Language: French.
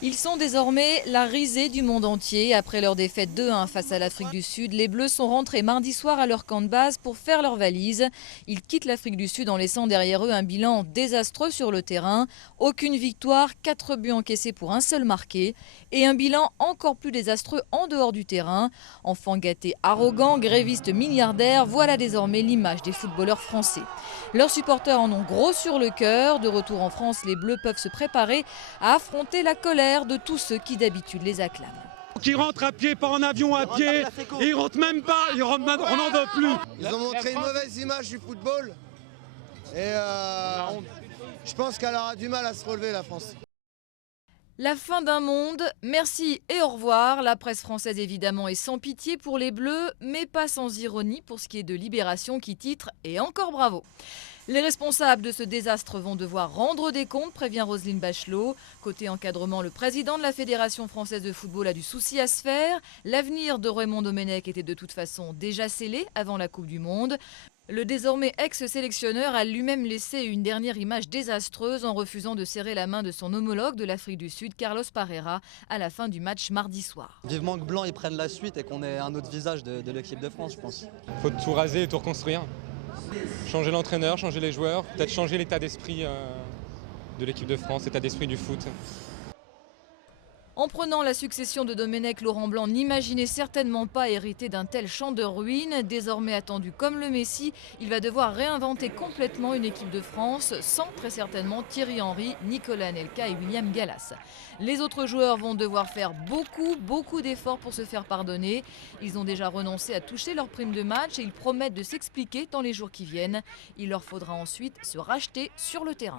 Ils sont désormais la risée du monde entier. Après leur défaite 2-1 face à l'Afrique du Sud, les Bleus sont rentrés mardi soir à leur camp de base pour faire leurs valises. Ils quittent l'Afrique du Sud en laissant derrière eux un bilan désastreux sur le terrain. Aucune victoire, 4 buts encaissés pour un seul marqué. Et un bilan encore plus désastreux en dehors du terrain. Enfants gâtés arrogants, grévistes milliardaires, voilà désormais l'image des footballeurs français. Leurs supporters en ont gros sur le cœur. De retour en France, les Bleus peuvent se préparer à affronter la colère de tous ceux qui d'habitude les acclament. Qui rentrent à pied, pas en avion à pied, et ils rentrent même pas, on n'en veut plus. Ils ont montré une mauvaise image du football et je pense qu'elle aura du mal à se relever, la France. La fin d'un monde, merci et au revoir. La presse française évidemment est sans pitié pour les Bleus, mais pas sans ironie pour ce qui est de Libération qui titre « Et encore bravo ». Les responsables de ce désastre vont devoir rendre des comptes, prévient Roselyne Bachelot. Côté encadrement, le président de la Fédération française de football a du souci à se faire. L'avenir de Raymond Domenech était de toute façon déjà scellé avant la Coupe du Monde. Le désormais ex-sélectionneur a lui-même laissé une dernière image désastreuse en refusant de serrer la main de son homologue de l'Afrique du Sud, Carlos Parreira, à la fin du match mardi soir. Vivement que Blanc ils prennent la suite et qu'on ait un autre visage de l'équipe de France, je pense. Il faut tout raser et tout reconstruire. Changer l'entraîneur, changer les joueurs, peut-être changer l'état d'esprit de l'équipe de France, l'état d'esprit du foot. En prenant la succession de Domenech, Laurent Blanc n'imaginait certainement pas hériter d'un tel champ de ruines. Désormais attendu comme le Messi, il va devoir réinventer complètement une équipe de France sans très certainement Thierry Henry, Nicolas Anelka et William Gallas. Les autres joueurs vont devoir faire beaucoup d'efforts pour se faire pardonner. Ils ont déjà renoncé à toucher leur prime de match et ils promettent de s'expliquer dans les jours qui viennent. Il leur faudra ensuite se racheter sur le terrain.